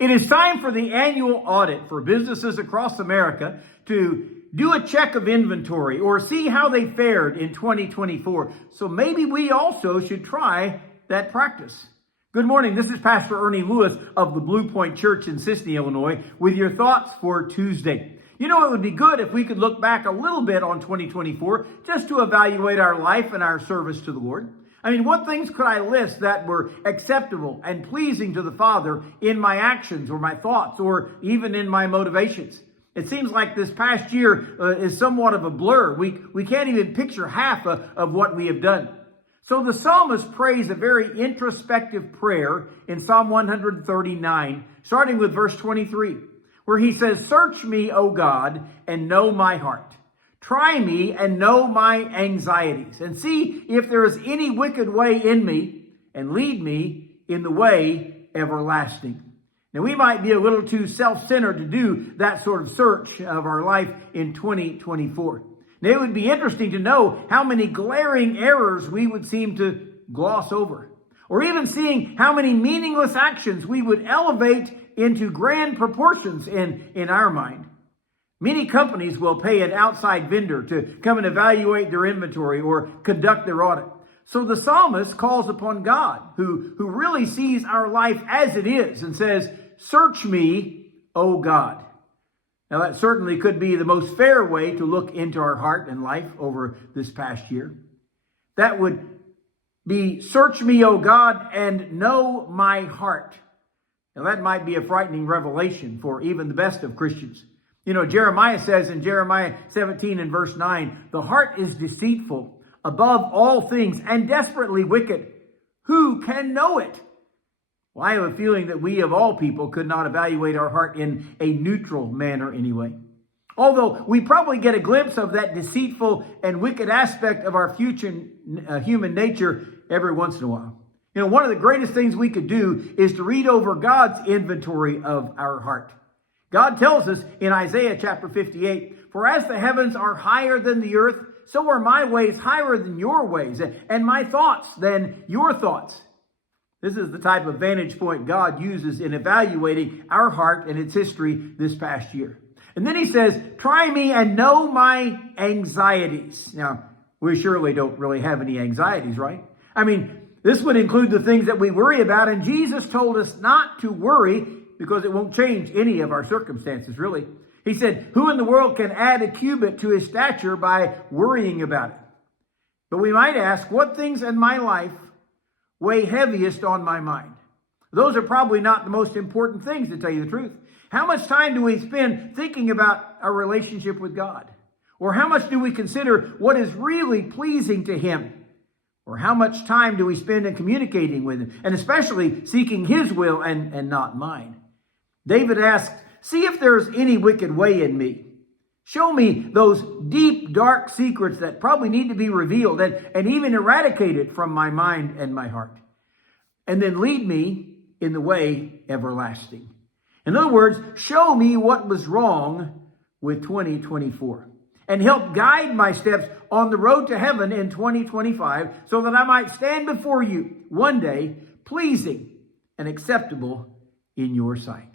It is time for the annual audit for businesses across America to do a check of inventory or see how they fared in 2024. So maybe we also should try that practice. Good morning. This is Pastor Ernie Lewis of the Blue Point Church in Sisney, Illinois, with your thoughts for Tuesday. You know, it would be good if we could look back a little bit on 2024 just to evaluate our life and our service to the Lord. I mean, what things could I list that were acceptable and pleasing to the Father in my actions or my thoughts or even in my motivations? It seems like this past year is somewhat of a blur. We can't even picture half of what we have done. So the psalmist prays a very introspective prayer in Psalm 139, starting with verse 23, where he says, "Search me, O God, and know my heart. Try me and know my anxieties, and see if there is any wicked way in me, and lead me in the way everlasting." Now, we might be a little too self-centered to do that sort of search of our life in 2024. Now, it would be interesting to know how many glaring errors we would seem to gloss over, or even seeing how many meaningless actions we would elevate into grand proportions in our mind. Many companies will pay an outside vendor to come and evaluate their inventory or conduct their audit. So the psalmist calls upon God, who really sees our life as it is, and says, "Search me, O God." Now that certainly could be the most fair way to look into our heart and life over this past year. That would be, "Search me, O God, and know my heart." Now that might be a frightening revelation for even the best of Christians. You know, Jeremiah says in Jeremiah 17 and verse 9, "The heart is deceitful above all things and desperately wicked. Who can know it?" Well, I have a feeling that we of all people could not evaluate our heart in a neutral manner anyway. Although we probably get a glimpse of that deceitful and wicked aspect of our future human nature every once in a while. You know, one of the greatest things we could do is to read over God's inventory of our heart. God tells us in Isaiah chapter 58, "For as the heavens are higher than the earth, so are my ways higher than your ways, and my thoughts than your thoughts." This is the type of vantage point God uses in evaluating our heart and its history this past year. And then he says, "Try me and know my anxieties." Now, we surely don't really have any anxieties, right? I mean, this would include the things that we worry about, and Jesus told us not to worry because it won't change any of our circumstances, really. He said, "Who in the world can add a cubit to his stature by worrying about it?" But we might ask, what things in my life weigh heaviest on my mind? Those are probably not the most important things, to tell you the truth. How much time do we spend thinking about our relationship with God? Or how much do we consider what is really pleasing to Him? Or how much time do we spend in communicating with Him, and especially seeking His will and not mine? David asked, "See if there's any wicked way in me. Show me those deep, dark secrets that probably need to be revealed and even eradicated from my mind and my heart. And then lead me in the way everlasting." In other words, show me what was wrong with 2024 and help guide my steps on the road to heaven in 2025 so that I might stand before you one day pleasing and acceptable in your sight.